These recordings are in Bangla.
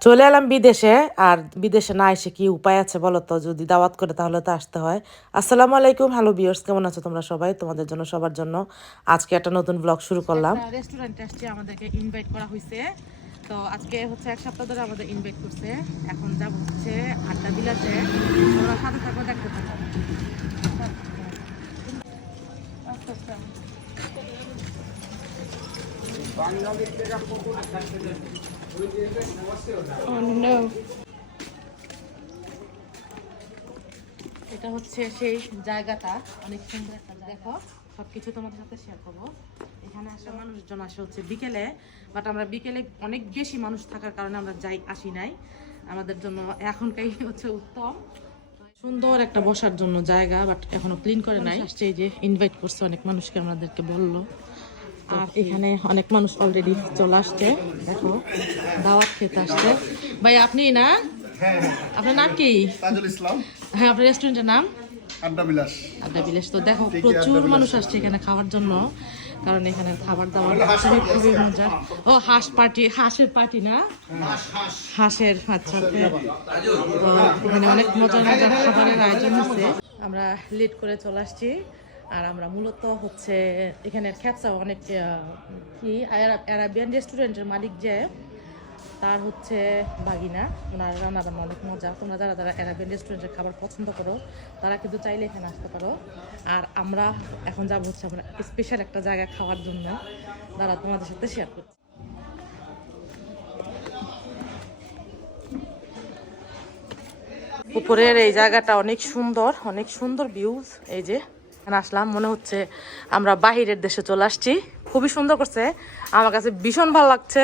চলে এলাম বিদেশে আর বিদেশে না এসে কি উপায় আছে বলো তো যদি দাওয়াত করে তাহলে তো আসতে হয়। আসসালামু আলাইকুম হ্যালো বিয়ার্স কেমন আছো তোমরা সবাই? তোমাদের জন্য সবার জন্য আজকে একটা নতুন ব্লগ শুরু করলাম। রেস্টুরেন্টে আসছি আমাদেরকে ইনভাইট করা হয়েছে তো আজকে হচ্ছে এক সপ্তাহ ধরে আমাদের ইনভাইট করছে। এখন যাব হচ্ছে আড্ডা বিলাসে। তোমরা সাথে থাকো দেখতে থাকো। আচ্ছা। এটা হচ্ছে সেই জায়গাটা অনেক সুন্দর একটা জায়গা। দেখো সবকিছু তোমাদের সাথে শেয়ার করব। এখানে আসা মানুষজন আসে হচ্ছে বিকেলে বাট আমরা বিকেলে অনেক বেশি মানুষ থাকার কারণে আমরা যাই আসি নাই। আমাদের জন্য এখনকাই হচ্ছে উত্তম। সুন্দর একটা বসার জন্য জায়গা বাট এখনও ক্লিন করে নাই। আসছে এই যে ইনভাইট করছে অনেক মানুষকে আমাদেরকে বলল। আর এখানে অনেক মানুষ অলরেডি চলে আসছে। দেখো দাওয়াত খেতে আসছে। ভাই আপনি না? আপনার নাম কি? হ্যাঁ আপনার রেস্টুরেন্টের নাম? আড্ডা বিলাস। আড্ডা বিলাস। তো দেখো প্রচুর মানুষ আসছে এখানে খাওয়ার জন্য। কারণ এখানে খাবার দাবার খুবই খুবই মজা ও হাঁস পার্টি হাঁসের পার্টি না? হাঁসের আচ্ছা তো এখানে অনেক মজার মজার খাবারের আয়োজন হচ্ছে। আমরা লেট করে চলে আসছি। আর আমরা মূলত হচ্ছে এখানের খ্যাপসা অনেক কি অ্যারাবিয়ান রেস্টুরেন্টের মালিক যে, তার হচ্ছে বাগিনা। ওনার রান্না বান্না অনেক মজা। তোমরা যারা যারা অ্যারাবিয়ান রেস্টুরেন্টের খাবার পছন্দ করো, তারা কিন্তু চাইলে এখানে আসতে পারো। আর আমরা এখন যাব হচ্ছে আমরা স্পেশাল একটা জায়গা খাওয়ার জন্য। তারা তোমাদের সাথে শেয়ার করছি। উপরের এই জায়গাটা অনেক সুন্দর অনেক সুন্দর ভিউজ এই যে আসলাম। মনে হচ্ছে আমরা বাহিরের দেশে চলে আসছি। খুবই সুন্দর করছে। আমার কাছে ভীষণ ভালো লাগছে।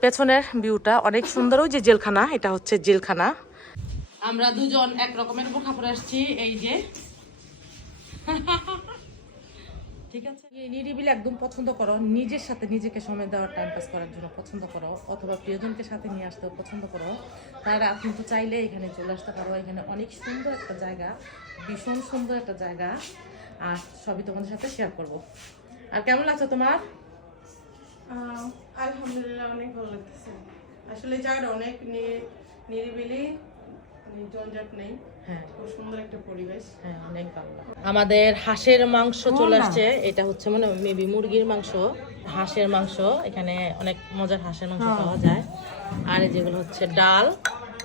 পেছনের ভিউটা অনেক সুন্দর। ওই যে জেলখানা, এটা হচ্ছে জেলখানা। আমরা দুজন এক রকমের বোরখা পরে আসছি। এই যে। ঠিক আছে। নিরিবিলি একদম পছন্দ করো। নিজের সাথে নিজেকে সময় দেওয়ার টাইম পাস করার জন্য পছন্দ করো। অথবা প্রিয়জনকে সাথে নিয়ে আসতেও পছন্দ করো। তারা কিন্তু চাইলে এখানে চলে আসতে পারো। এখানে অনেক সুন্দর একটা জায়গা। ভীষণ সুন্দর একটা জায়গা। আর সবই তোমাদের সাথে শেয়ার করব। আর কেমন লাগছে তোমার? আলহামদুলিল্লাহ অনেক ভালো লাগতেছে। আসলে জায়গাটা অনেক নিরিবিলি মানে জঞ্জাট নেই। হ্যাঁ। খুব সুন্দর পরিবেশ। হ্যাঁ অনেক ভালো আমাদের হাঁসের মাংস চলে আসছে। এটা হচ্ছে মানে মেবি মুরগির মাংস হাঁসের মাংস। এখানে অনেক মজার হাঁসের মাংস পাওয়া যায়। আর যেগুলো হচ্ছে ডাল।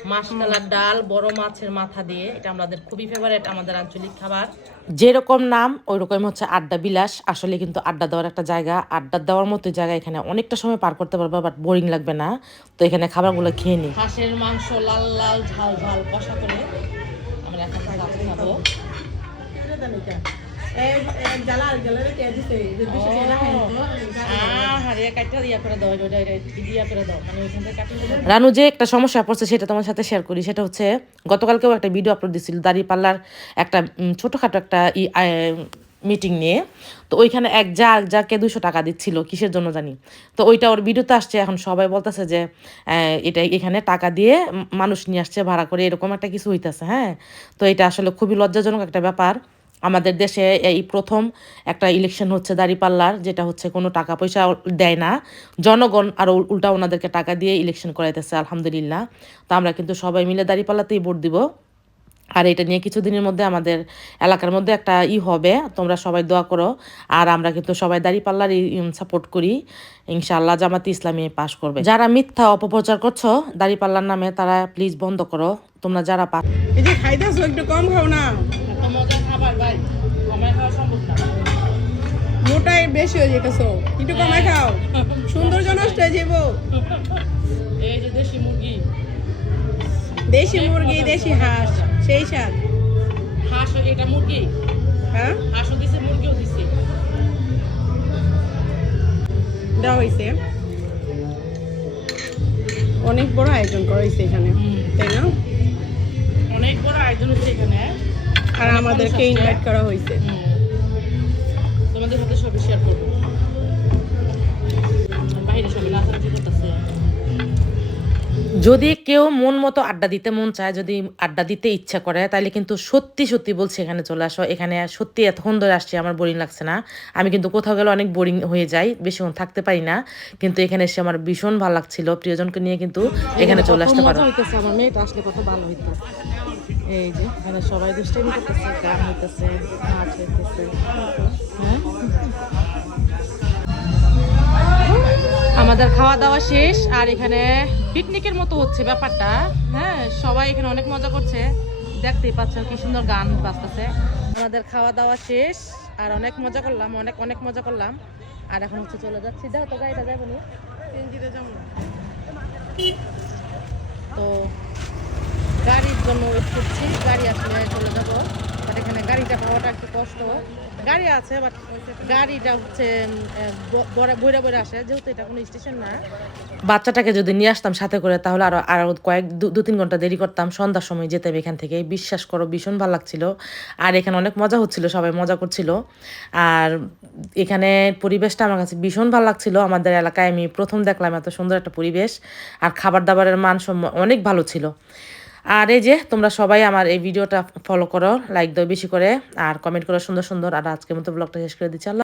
মাসকালার ডাল বড় মাছের মাথা দিয়ে এটা আমাদের খুবই ফেভারিট আমাদের আঞ্চলিক খাবার। যেরকম নাম ওই রকম হচ্ছে আড্ডা বিলাস। আসলে কিন্তু আড্ডা দেওয়ার একটা জায়গা। আড্ডা দেওয়ার মতো জায়গা এখানে অনেকটা সময় পার করতে পারবে বাট বোরিং লাগবে না। তো এখানে খাবারগুলো খেয়ে নিই হাঁসের মাংস লাল লাল ঝাল ঝাল কষা করে আমরা এখন খাব। রানু যে একটা সমস্যা পড়ছে সেটা তোমার সাথে শেয়ার করি। সেটা হচ্ছে গতকালকেও একটা ভিডিও আপলোড দিছিল দাড়ি পাল্লার একটা ছোটখাটো একটা মিটিং নিয়ে। তো ওইখানে এক যা এক যাকে দুশো টাকা দিচ্ছিল কিসের জন্য জানি। তো ওইটা ওর ভিডিওতে আসছে এখন সবাই বলতেছে যে এটা এখানে টাকা দিয়ে মানুষ নিয়ে আসছে ভাড়া করে এরকম একটা কিছু হইতেছে হ্যাঁ? তো এটা আসলে খুবই লজ্জাজনক একটা ব্যাপার। আমাদের দেশে এই প্রথম একটা ইলেকশন হচ্ছে দাঁড়িপাল্লার, যেটা হচ্ছে কোনো টাকা পয়সা দেয় না। জনগণ আর উল- উল্টা ওনাদেরকে টাকা দিয়ে ইলেকশন করাইতেছে, আলহামদুলিল্লাহ। তো আমরা কিন্তু সবাই মিলে দাঁড়িপাল্লাতেই ভোট দিব। আর এটা নিয়ে কিছুদিনের মধ্যে আমাদের এলাকার মধ্যে একটা ই হবে, তোমরা সবাই দোয়া করো। আর আমরা কিন্তু সবাই দাঁড়িপাল্লারই সাপোর্ট করি। ইনশাআল্লাহ জামাতি ইসলামী পাশ করবে। যারা মিথ্যা অপপ্রচার করছ, দাঁড়িপাল্লার নামে তারা প্লিজ বন্ধ করো। তোমরা যারা পা এই যে খাইতেছো, একটু কম খাও না। মোটাই বেশি হয়ে যেতেছো। একটু কমে খাও। সৌন্দর্য নষ্ট হয়ে যাব এই যে দেশি মুরগি। দেশি মুরগি দেশি হাঁস সেই স্বাদ। হাঁস এটা মুরগি? হ্যাঁ? হাঁসও দিছে মুরগিও দিছে। দেওয়া হয়েছে অনেক বড় আয়োজন করা হয়েছে এখানে তাই না? অনেক বড় আয়োজন হচ্ছে এখানে। আর আমাদেরকে ইনভাইট করা হয়েছে। তোমাদের সাথে সবই শেয়ার করব। বাইরে সবাই নাচানাচি করতেছে। যদি কেউ মন মতো আড্ডা দিতে মন চায় যদি আড্ডা দিতে ইচ্ছা করে তাহলে কিন্তু সত্যি সত্যি বলছি এখানে চলে আসো। এখানে সত্যি এতক্ষণ ধরে আসছি আমার বোরিং লাগছে না। আমি কিন্তু কোথাও গেলে অনেক বোরিং হয়ে যাই বেশিক্ষণ থাকতে পারি না। কিন্তু এখানে এসে আমার ভীষণ ভালো লাগছিল। প্রিয়জনকে নিয়ে কিন্তু এখানে চলে আসতে পারো। আমার মেয়েটা আসলে কত ভালো হইতো এই যে এখানে সবাই দুষ্টামি করতেছে গান হইতেছে নাচ হইতেছে। হ্যাঁ? আমাদের খাওয়া দাওয়া শেষ আর এখানে পিকনিকের মতো হচ্ছে ব্যাপারটা। হ্যাঁ সবাই এখানে অনেক মজা করছে। দেখতেই পাচ্ছ কি সুন্দর গান বাজতেছে। আমাদের খাওয়া দাওয়া শেষ আর অনেক মজা করলাম অনেক অনেক মজা করলাম। আর এখন হচ্ছে চলে যাচ্ছি। যাও তো গাড়িটা যাব। নি তো গাড়ির জন্য ওয়েট করছি গাড়ি আসলে চলে যাব বাট এখানে গাড়িটা পাওয়াটা একটু কষ্ট। গাড়ি আছে বাট গাড়িটা হচ্ছে বইরা বইরা আসে। যেহেতু এটা কোনো স্টেশন না। বাচ্চাটাকে যদি নিয়ে আসতাম সাথে করে, তাহলে আরও আরও কয়েক দু- তিন ঘণ্টা দেরি করতাম। সন্ধ্যার সময় যেতে হবে এখান থেকে। বিশ্বাস করো, ভীষণ ভালো লাগছিল। আর এখানে অনেক মজা হচ্ছিল, সবাই মজা করছিল। আর এখানে পরিবেশটা আমার কাছে ভীষণ ভালো লাগছিল। আমাদের এলাকায় আমি প্রথম দেখলাম এত সুন্দর একটা পরিবেশ। আর খাবার দাবারের মান অনেক ভালো ছিল। আর এই যে তোমরা সবাই আমার এই ভিডিওটা ফলো করো লাইক দাও বেশি করে, আর কমেন্ট করো সুন্দর সুন্দর, আর আজকের মতো ব্লগটা শেষ করে দিচ্ছি। আল্লাহ